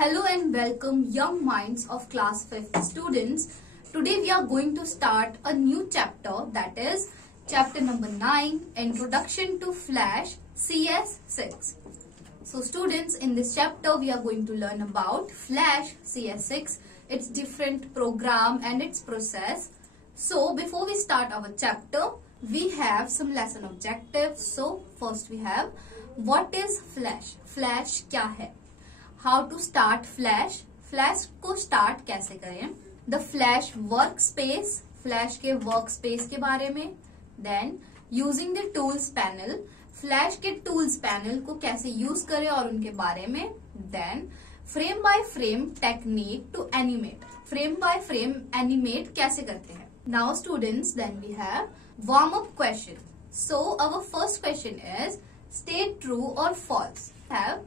Hello and welcome young minds of class 5th students. Today we are going to start a new chapter, that is chapter number 9, Introduction to Flash CS6. So students, in this chapter we are going to learn about Flash CS6, its different program and its process. So before we start our chapter, we have some lesson objectives. So first we have, what is Flash? Flash क्या है? How to start Flash? Flash को start कैसे करें? The Flash workspace, Flash के workspace के बारे में. Then using the tools panel, Flash के tools panel को कैसे use करें और उनके बारे में. Then frame by frame technique to animate, frame by frame animate कैसे करते हैं. Now students, then we have warm up question. So our first question is, state true or false. Have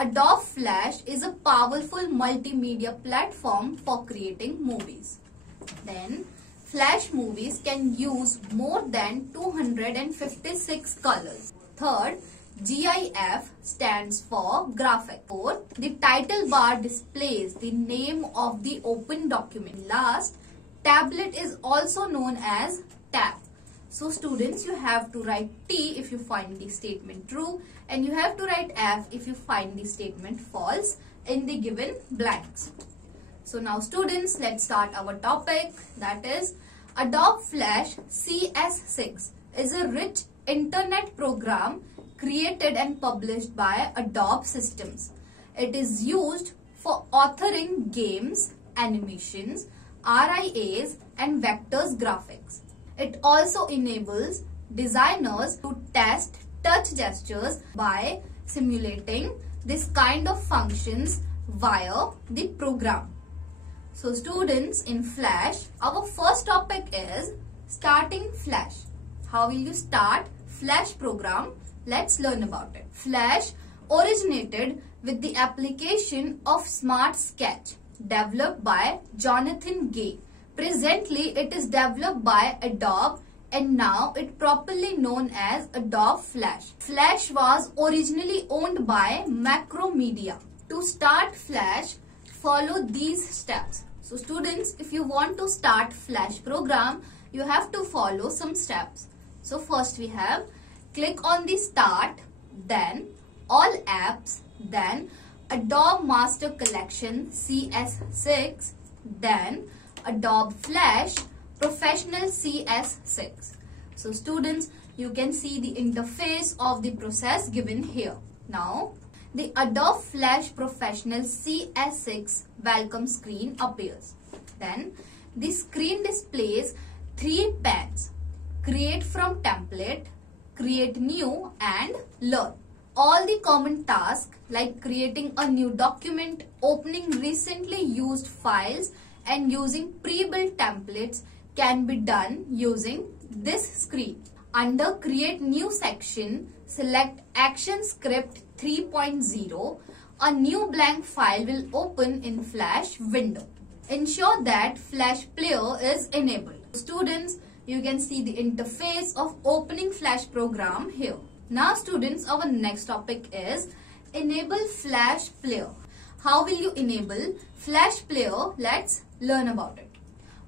Adobe Flash is a powerful multimedia platform for creating movies. Then, Flash movies can use more than 256 colors. Third, GIF stands for graphic. Fourth, the title bar displays the name of the open document. Last, tablet is also known as tab. So students, you have to write T if you find the statement true, and you have to write F if you find the statement false in the given blanks. So now students, let's start our topic, that is Adobe Flash CS6 is a rich internet program created and published by Adobe Systems. It is used for authoring games, animations, RIAs and vectors graphics. It also enables designers to test touch gestures by simulating this kind of functions via the program. So students, in Flash, our first topic is starting Flash. How will you start Flash program? Let's learn about it. Flash originated with the application of Smart Sketch developed by Jonathan Gay. Presently, it is developed by Adobe and now it properly known as Adobe Flash. Flash was originally owned by Macromedia. To start Flash, follow these steps. So students, if you want to start Flash program, you have to follow some steps. So first we have, click on the start, then all apps, then Adobe Master Collection CS6, then Adobe Flash Professional CS6. So students, you can see the interface of the process given here. Now, the Adobe Flash Professional CS6 welcome screen appears. Then, the screen displays 3 panes: create from template, create new and learn. All the common tasks like creating a new document, opening recently used files and using pre-built templates can be done using this screen. Under Create New section, select Action Script 3.0. A new blank file will open in Flash window. Ensure that Flash Player is enabled. Students, you can see the interface of opening Flash program here. Now students, our next topic is Enable Flash Player. How will you enable Flash Player? Let's learn about it.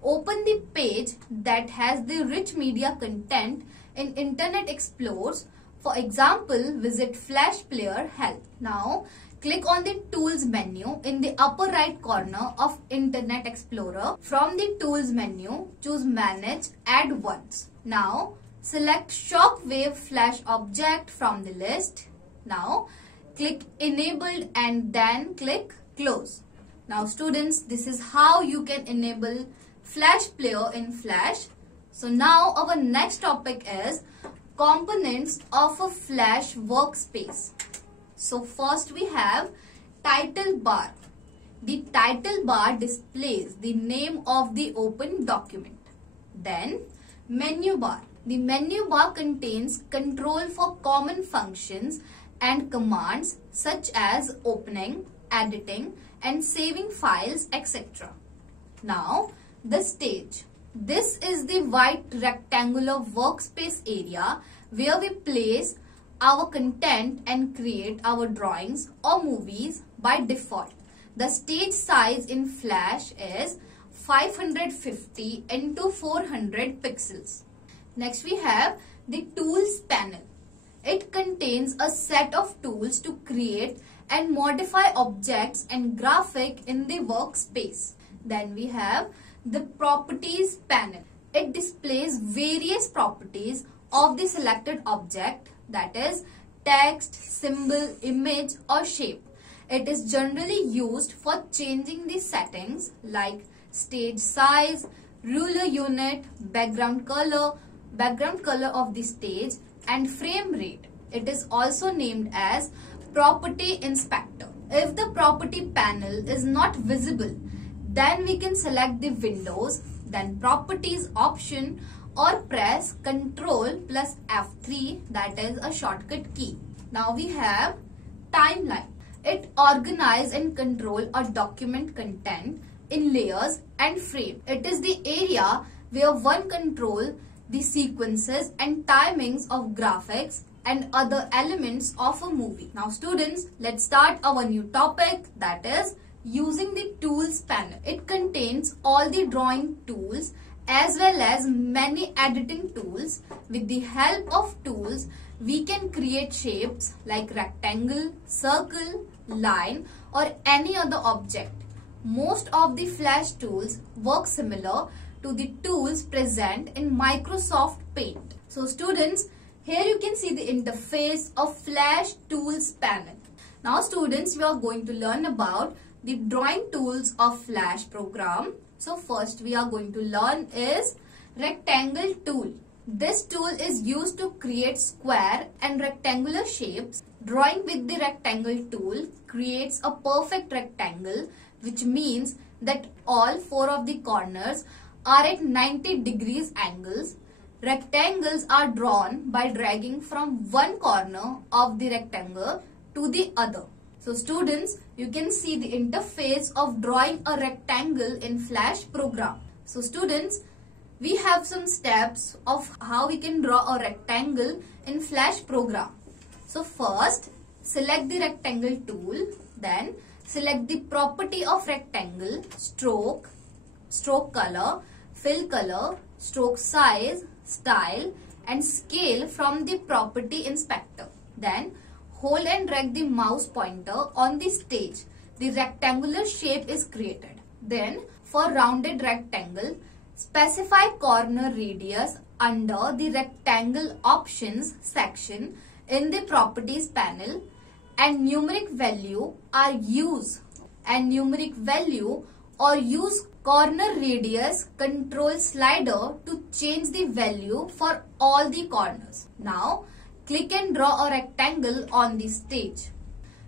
Open the page that has the rich media content in Internet Explorer. For example, visit Flash Player Help. Now, click on the Tools menu in the upper right corner of Internet Explorer. From the Tools menu, choose Manage Add Once. Now, select Shockwave Flash Object from the list. Now, click Enabled and then click Close. Now students, this is how you can enable Flash Player in Flash. So now our next topic is components of a Flash workspace. So first we have title bar. The title bar displays the name of the open document. Then menu bar. The menu bar contains control for common functions and commands such as opening, editing, and saving files, etc. Now, the stage. This is the white rectangular workspace area where we place our content and create our drawings or movies by default. The stage size in Flash is 550 into 400 pixels. Next we have the Tools panel. It contains a set of tools to create and modify objects and graphics in the workspace. Then we have the Properties panel. It displays various properties of the selected object, that is text, symbol, image or shape. It is generally used for changing the settings like stage size, ruler unit, background color of the stage and frame rate. It is also named as Property Inspector. If the Property panel is not visible, then we can select the Windows, then Properties option or press Ctrl plus F3, that is a shortcut key. Now we have Timeline. It organizes and controls a document content in layers and frame. It is the area where one controls the sequences and timings of graphics and other elements of a movie. Now students, let's start our new topic, that is using the Tools panel. It contains all the drawing tools as well as many editing tools. With the help of tools, we can create shapes like rectangle, circle, line or any other object. Most of the Flash tools work similar to the tools present in Microsoft Paint. So students, here you can see the interface of Flash Tools panel. Now students, we are going to learn about the drawing tools of Flash program. So first we are going to learn is Rectangle tool. This tool is used to create square and rectangular shapes. Drawing with the rectangle tool creates a perfect rectangle, which means that all four of the corners are at 90 degrees angles. Rectangles are drawn by dragging from one corner of the rectangle to the other. So students, you can see the interface of drawing a rectangle in Flash program. So students, we have some steps of how we can draw a rectangle in Flash program. So first, select the rectangle tool, then select the property of rectangle, stroke, stroke color, fill color, stroke size, style and scale from the property inspector. Then hold and drag the mouse pointer on the stage. The rectangular shape is created. Then for rounded rectangle, specify corner radius under the rectangle options section in the properties panel and numeric value or use corner radius control slider to change the value for all the corners. Now click and draw a rectangle on the stage.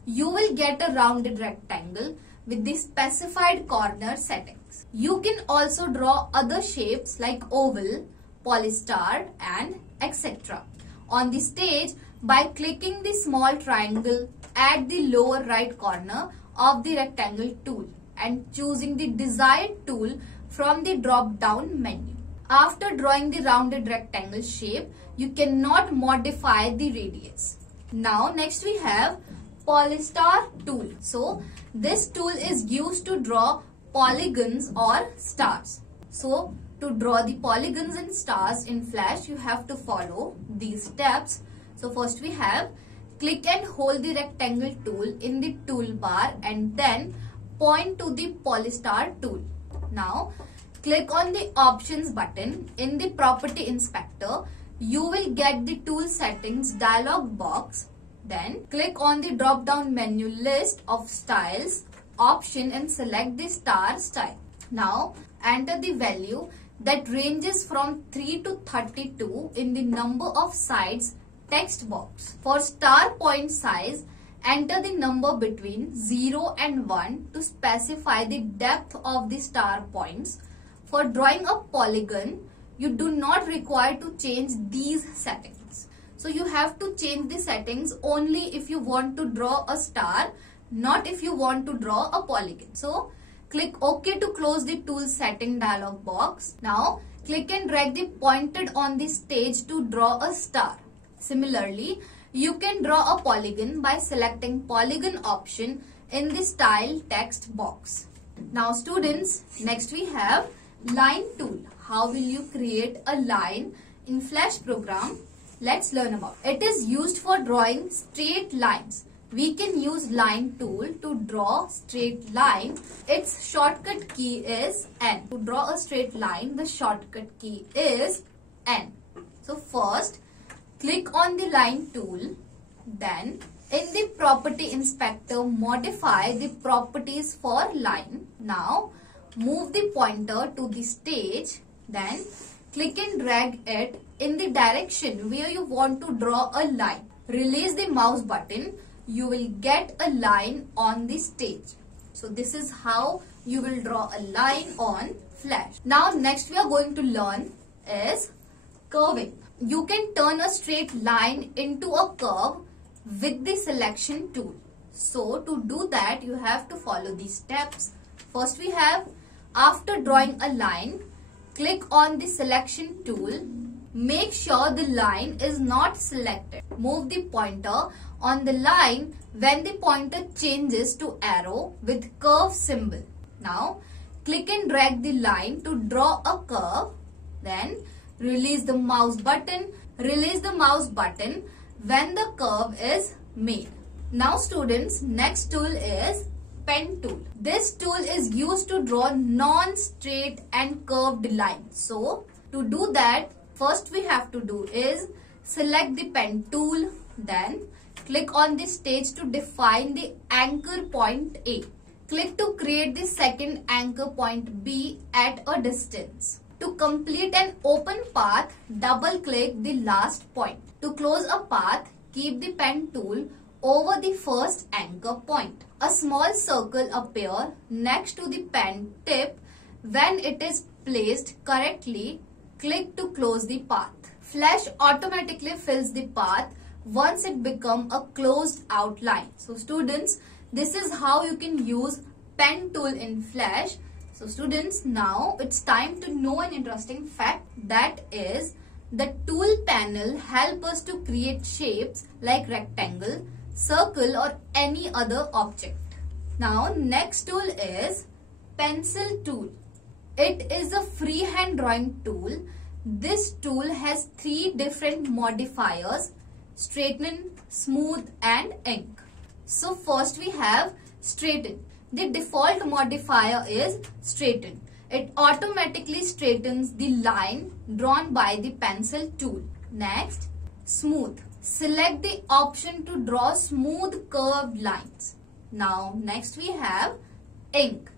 You will get a rounded rectangle with the specified corner settings. You can also draw other shapes like oval, polystar and etc. on the stage by clicking the small triangle at the lower right corner of the rectangle tool and choosing the desired tool from the drop down menu. After drawing the rounded rectangle shape, you cannot modify the radius. Now next we have Polystar tool. So this tool is used to draw polygons or stars. So to draw the polygons and stars in Flash, you have to follow these steps. So first we have click and hold the rectangle tool in the toolbar and then point to the Polystar tool. Now click on the options button in the property inspector. You will get the tool settings dialog box. Then click on the drop down menu list of styles option and select the star style. Now enter the value that ranges from 3 to 32 in the number of sides text box. For star point size, enter the number between 0 and 1 to specify the depth of the star points. For drawing a polygon, you do not require to change these settings. So you have to change the settings only if you want to draw a star, not if you want to draw a polygon. So click OK to close the tool setting dialog box. Now click and drag the pointed on the stage to draw a star. Similarly, you can draw a polygon by selecting polygon option in the style text box. Now students, next we have line tool. How will you create a line in Flash program? Let's learn about it. It is used for drawing straight lines. We can use line tool to draw straight line. Its shortcut key is N. To draw a straight line, the shortcut key is N. So first, click on the line tool. Then in the property inspector, modify the properties for line. Now move the pointer to the stage. Then click and drag it in the direction where you want to draw a line. Release the mouse button. You will get a line on the stage. So this is how you will draw a line on Flash. Now next we are going to learn is curving. You can turn a straight line into a curve with the selection tool. So to do that, you have to follow these steps. First we have, after drawing a line, click on the selection tool. Make sure the line is not selected. Move the pointer on the line when the pointer changes to arrow with curve symbol. Now click and drag the line to draw a curve. Then release the mouse button. Release the mouse button when the curve is made. Now students, next tool is pen tool. This tool is used to draw non-straight and curved lines. So to do that, first we have to do is select the pen tool. Then click on the stage to define the anchor point A. Click to create the second anchor point B at a distance. To complete an open path, double click the last point. To close a path, keep the pen tool over the first anchor point. A small circle appears next to the pen tip. When it is placed correctly, click to close the path. Flash automatically fills the path once it becomes a closed outline. So students, this is how you can use pen tool in Flash. So students, now it's time to know an interesting fact, that is the tool panel help us to create shapes like rectangle, circle or any other object. Now next tool is pencil tool. It is a freehand drawing tool. This tool has 3 different modifiers: straighten, smooth and ink. So first we have straighten. The default modifier is straighten. It automatically straightens the line drawn by the pencil tool. Next, smooth. Select the option to draw smooth curved lines. Now next we have ink.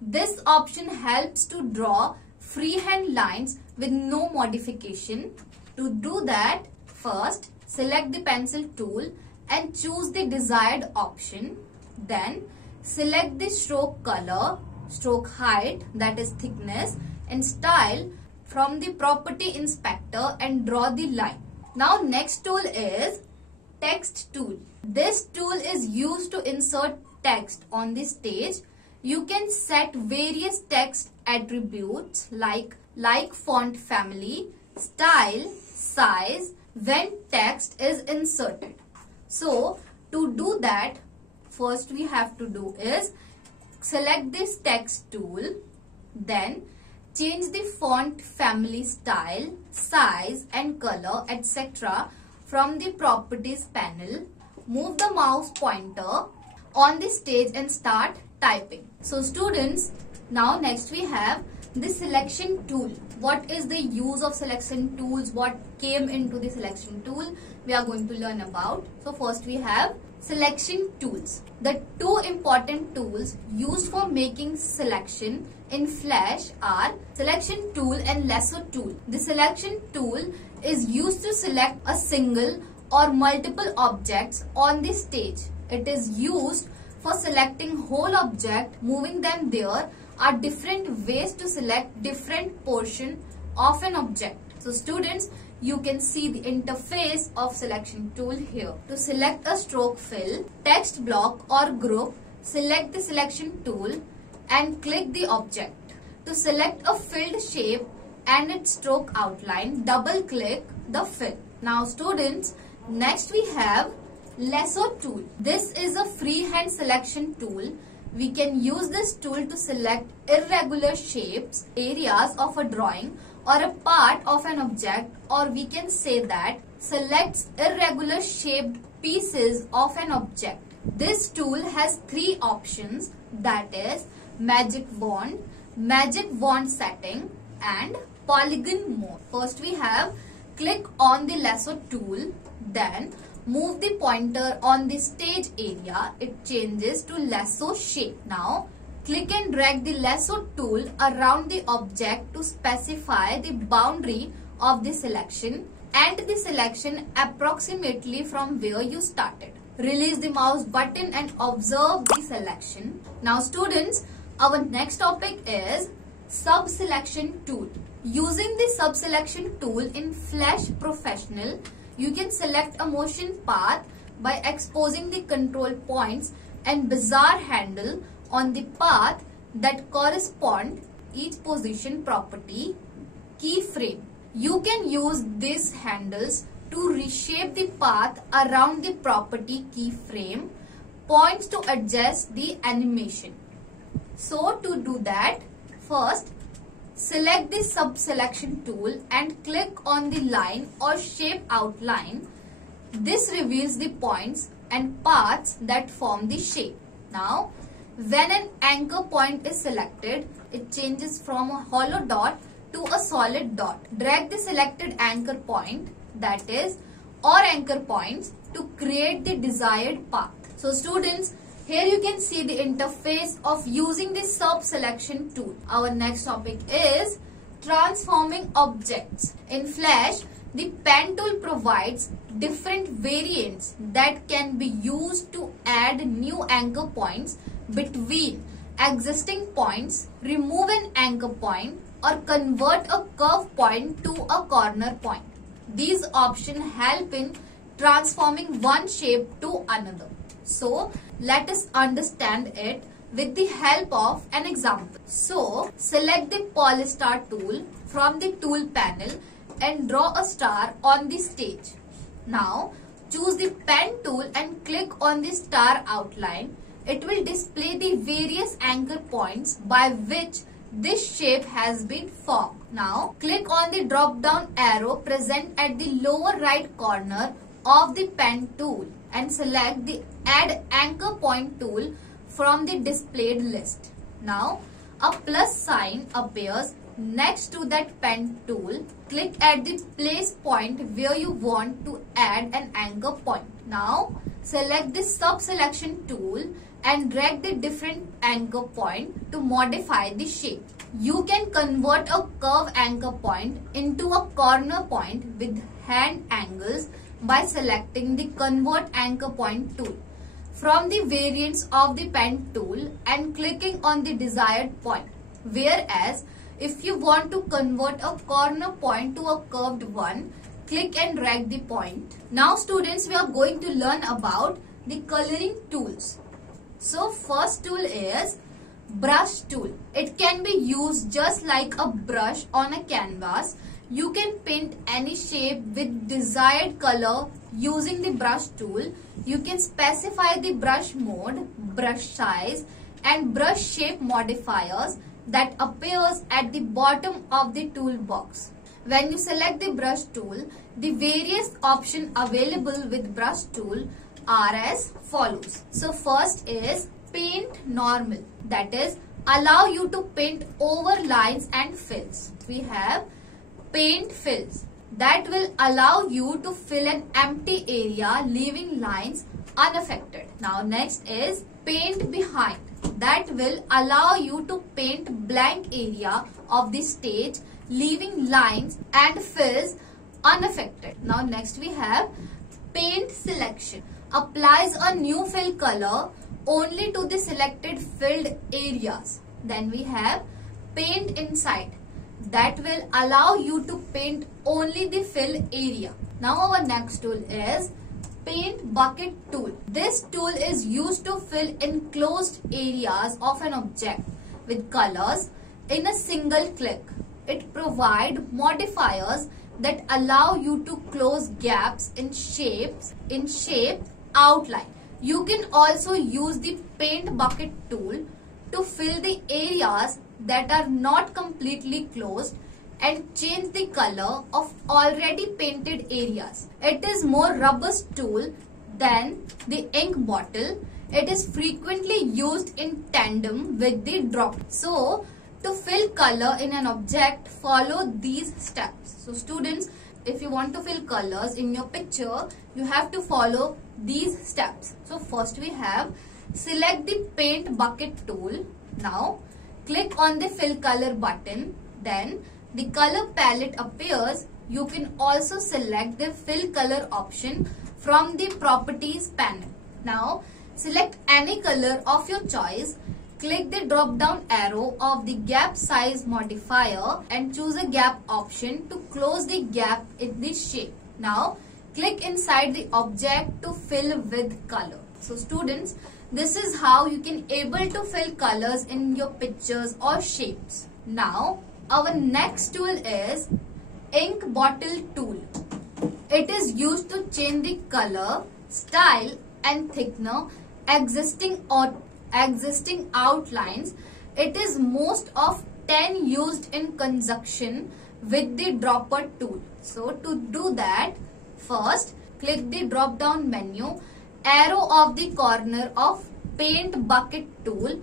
This option helps to draw freehand lines with no modification. To do that, first select the pencil tool and choose the desired option. Then select the stroke color, stroke height, that is thickness, and style from the property inspector and draw the line. Now next tool is text tool. This tool is used to insert text on the stage. You can set various text attributes like font family, style, size when text is inserted. So to do that, first we have to do is select this text tool, then change the font family, style, size and color etc. from the properties panel. Move the mouse pointer on the stage and start typing. So students, now next we have the selection tool. What is the use of selection tools? What came into the selection tool? We are going to learn about. So first we have selection tools. The 2 important tools used for making selection in Flash are selection tool and lasso tool. The selection tool is used to select a single or multiple objects on the stage. It is used for selecting whole object. Moving them there are different ways to select different portion of an object. So students, you can see the interface of selection tool here. To select a stroke fill, text block or group, select the selection tool and click the object. To select a filled shape and its stroke outline, double click the fill. Now students, next we have Lasso tool. This is a freehand selection tool. We can use this tool to select irregular shapes, areas of a drawing or a part of an object, or we can say that selects irregular shaped pieces of an object. This tool has three options, that is magic wand setting and polygon mode. First we have click on the lasso tool, then move the pointer on the stage area. It changes to lasso shape. Now click and drag the lasso tool around the object to specify the boundary of the selection and the selection approximately from where you started. Release the mouse button and observe the selection. Now students, our next topic is sub-selection tool. Using the sub-selection tool in Flash Professional, you can select a motion path by exposing the control points and bezier handle on the path that correspond each position property keyframe. You can use these handles to reshape the path around the property keyframe points to adjust the animation. So to do that, first select the sub-selection tool and click on the line or shape outline. This reveals the points and paths that form the shape. Now, when an anchor point is selected, it changes from a hollow dot to a solid dot. Drag the selected anchor point, that is, or anchor points to create the desired path. So students, here you can see the interface of using the sub-selection tool. Our next topic is transforming objects. In Flash, the pen tool provides different variants that can be used to add new anchor points between existing points, remove an anchor point, or convert a curve point to a corner point. These options help in transforming one shape to another. So, let us understand it with the help of an example. So, select the Polystar tool from the tool panel and draw a star on the stage. Now, choose the pen tool and click on the star outline. It will display the various anchor points by which this shape has been formed. Now, click on the drop-down arrow present at the lower right corner of the pen tool and select the Add Anchor Point tool from the displayed list. Now, a plus sign appears next to that pen tool. Click at the place point where you want to add an anchor point. Now, select the sub-selection tool and drag the different anchor point to modify the shape. You can convert a curve anchor point into a corner point with hand angles by selecting the Convert Anchor Point tool from the variants of the pen tool and clicking on the desired point. Whereas, if you want to convert a corner point to a curved one, click and drag the point. Now students, we are going to learn about the coloring tools. So first tool is brush tool. It can be used just like a brush on a canvas. You can paint any shape with desired color using the brush tool. You can specify the brush mode, brush size and brush shape modifiers that appears at the bottom of the toolbox. When you select the brush tool, the various options available with brush tool are as follows. So first is paint normal, that is allow you to paint over lines and fills. We have paint fills, that will allow you to fill an empty area leaving lines unaffected. Now next is paint behind, that will allow you to paint blank area of the stage leaving lines and fills unaffected. Now next we have paint selection, applies a new fill color only to the selected filled areas. Then we have paint inside, that will allow you to paint only the fill area. Now our next tool is paint bucket tool. This tool is used to fill enclosed areas of an object with colors in a single click. It provides modifiers that allow you to close gaps in shape outline. You can also use the paint bucket tool to fill the areas that are not completely closed and change the color of already painted areas. It is more robust tool than the ink bottle. It is frequently used in tandem with the drop. So, to fill color in an object, follow these steps. So students, if you want to fill colors in your picture, you have to follow these steps. So first we have select the paint bucket tool. Now click on the fill color button. Then the color palette appears. You can also select the fill color option from the properties panel. Now select any color of your choice. Click the drop down arrow of the gap size modifier and choose a gap option to close the gap in the shape. Now click inside the object to fill with color. So students, this is how you can able to fill colors in your pictures or shapes. Now our next tool is ink bottle tool. It is used to change the color, style and thickener existing outlines. It is most often used in conjunction with the dropper tool. So to do that, first click the drop down menu, arrow of the corner of paint bucket tool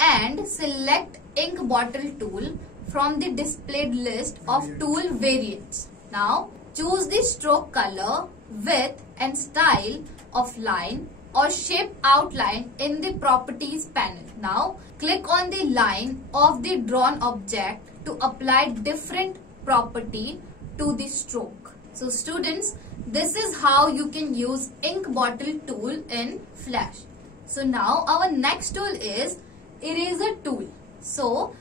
and select ink bottle tool from the displayed list of tool variants. Now choose the stroke color, width and style of line or shape outline in the properties panel. Now click on the line of the drawn object to apply different property to the stroke. So students, this is how you can use ink bottle tool in Flash. So now our next tool is eraser tool. So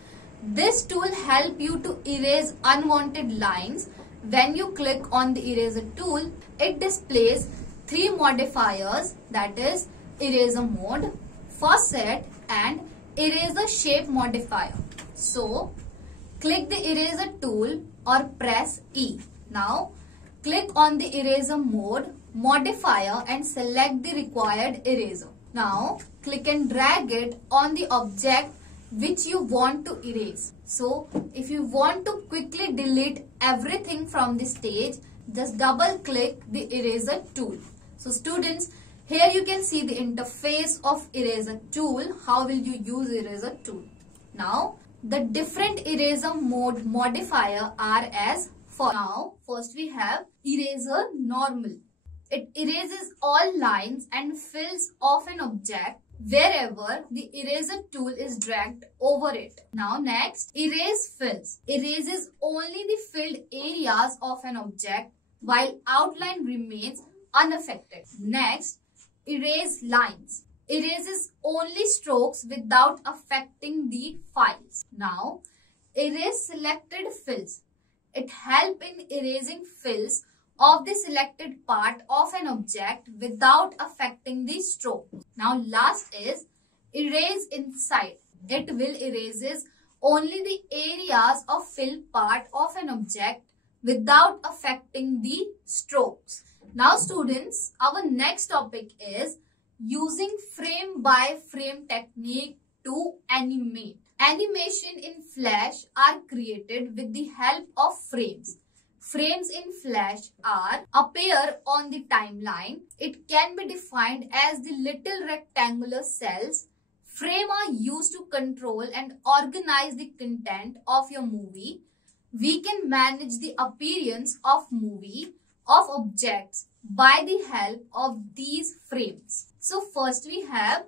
this tool help you to erase unwanted lines. When you click on the eraser tool, it displays three modifiers, that is eraser mode, facet and eraser shape modifier. So click the eraser tool or press E. Now click on the eraser mode modifier and select the required eraser. Now click and drag it on the object which you want to erase. So if you want to quickly delete everything from the stage, just double click the eraser tool. So students, here you can see the interface of eraser tool. How will you use eraser tool? Now, the different eraser mode modifier are as follows. Now, first we have eraser normal. It erases all lines and fills of an object wherever the eraser tool is dragged over it. Now next, erase fills. Erases only the filled areas of an object while outline remains unaffected. Next, erase lines. Erases only strokes without affecting the files. Now, erase selected fills. It helps in erasing fills of the selected part of an object without affecting the stroke. Now, last is erase inside. It will erases only the areas of fill part of an object without affecting the strokes. Now students, our next topic is using frame by frame technique to animate. Animation in Flash are created with the help of frames. Frames in Flash appear on the timeline. It can be defined as the little rectangular cells. Frames are used to control and organize the content of your movie. We can manage the appearance of objects by the help of these frames. So first we have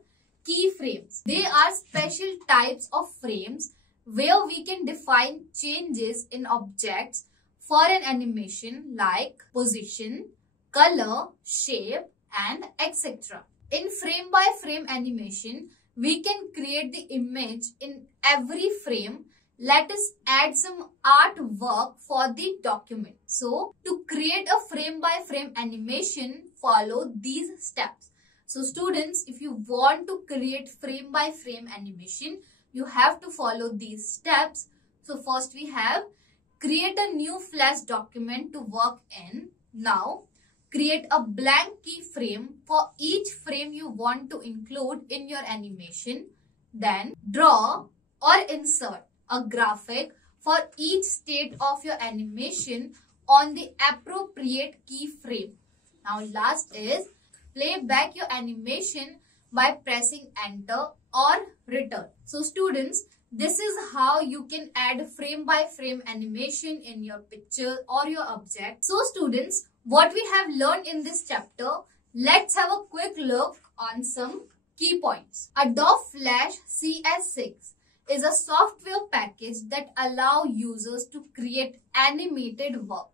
keyframes. They are special types of frames where we can define changes in objects for an animation like position, color, shape and etc. In frame by frame animation, we can create the image in every frame. Let us add some artwork for the document. So, to create a frame by frame animation, follow these steps. So, students, if you want to create frame by frame animation, you have to follow these steps. So, first we have create a new Flash document to work in. Now, Create a blank keyframe for each frame you want to include in your animation. Then draw or insert a graphic for each state of your animation on the appropriate keyframe. Now last is play back your animation by pressing enter or return. So students, this is how you can add frame by frame animation in your picture or your object. So students, what we have learned in this chapter, let's have a quick look on some key points. Adobe Flash CS6 is a software package that allows users to create animated work.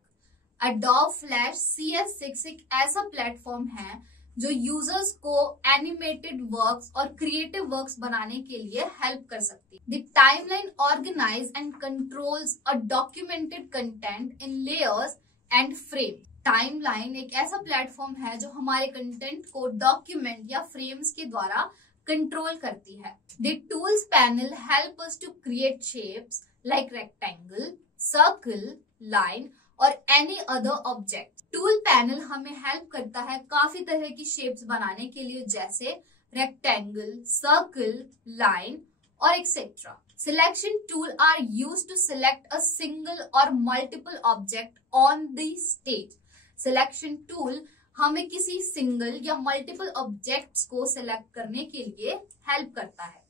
Adobe Flash CS6 एक ऐसा platform है जो users को animated works और creative works बनाने के लिए help कर सकती है. The timeline organise and controls a documented content in layers and frame. Timeline एक ऐसा प्लेटफॉर्म है जो हमारे कंटेंट को डॉक्यूमेंट या फ्रेम्स के द्वारा कंट्रोल करती है. The tools panel help us to create shapes like rectangle, circle, line और any other object. Tool panel हमें हेल्प करता है काफी तरह की शेप्स बनाने के लिए, जैसे रेक्टेंगल, सर्कल, लाइन और etcetera. Selection tool are used to select a single और multiple object on the stage. Selection tool हमें किसी सिंगल या मल्टीपल ऑब्जेक्ट्स को सिलेक्ट करने के लिए हेल्प करता है.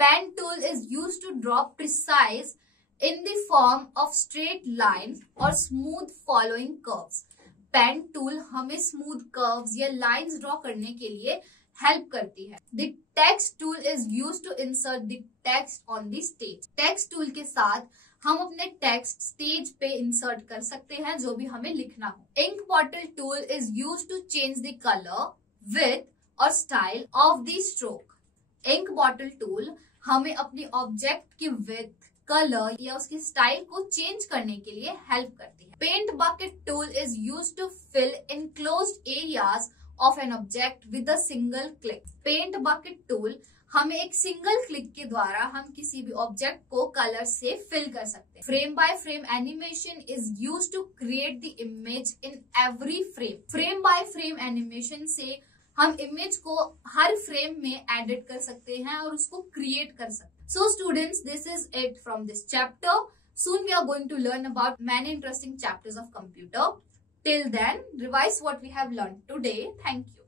Pen tool is used to draw precise in the form of straight line or smooth following curves. Pen tool हमें स्मूथ कर्व्स या लाइंस ड्रॉ करने के लिए हेल्प करती है. The text tool is used to insert the text on the stage. Text tool के साथ हम अपने टेक्स्ट स्टेज पे इंसर्ट कर सकते हैं जो भी हमें लिखना हो. Ink bottle tool is used to change the colour, width और style of the stroke. Ink bottle tool हमें अपनी ऑब्जेक्ट की विड्थ, कलर या उसकी स्टाइल को चेंज करने के लिए हेल्प करती है. Paint bucket tool is used to fill enclosed areas of an object with a single click. Paint bucket tool हमें एक सिंगल क्लिक के द्वारा हम किसी भी ऑब्जेक्ट को कलर से फिल कर सकते हैं. Frame by frame animation is used to create the image in every frame. Frame by frame animation से हम इमेज को हर फ्रेम में एडिट कर सकते हैं और उसको क्रिएट कर सकते हैं. So students, this is it from this chapter. Soon we are going to learn about many interesting chapters of computer. Till then, revise what we have learned today. Thank you.